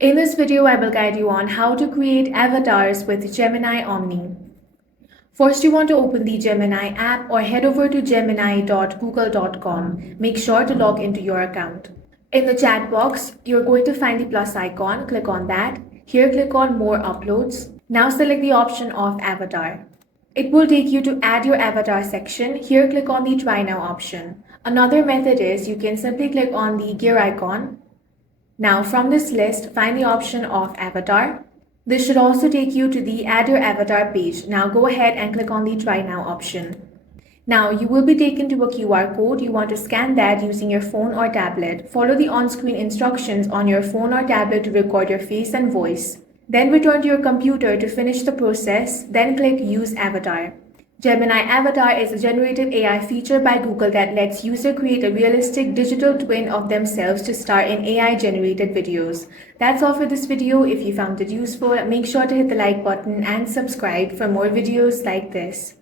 In this video, I will guide you on how to create avatars with Gemini Omni. First, you want to open the Gemini app or head over to gemini.google.com. Make sure to log into your account. In the chat box, you're going to find the plus icon. Click on that. Here, click on More Uploads. Now select the option of Avatar. It will take you to Add Your Avatar section. Here, click on the Try Now option. Another method is you can simply click on the gear icon. Now from this list, find the option of Avatar. This should also take you to the Add Your Avatar page. Now go ahead and click on the Try Now option. Now you will be taken to a QR code. You want to scan that using your phone or tablet. Follow the on-screen instructions on your phone or tablet to record your face and voice. Then return to your computer to finish the process. Then click Use Avatar. Gemini Avatar is a generative AI feature by Google that lets users create a realistic digital twin of themselves to star in AI-generated videos. That's all for this video. If you found it useful, make sure to hit the like button and subscribe for more videos like this.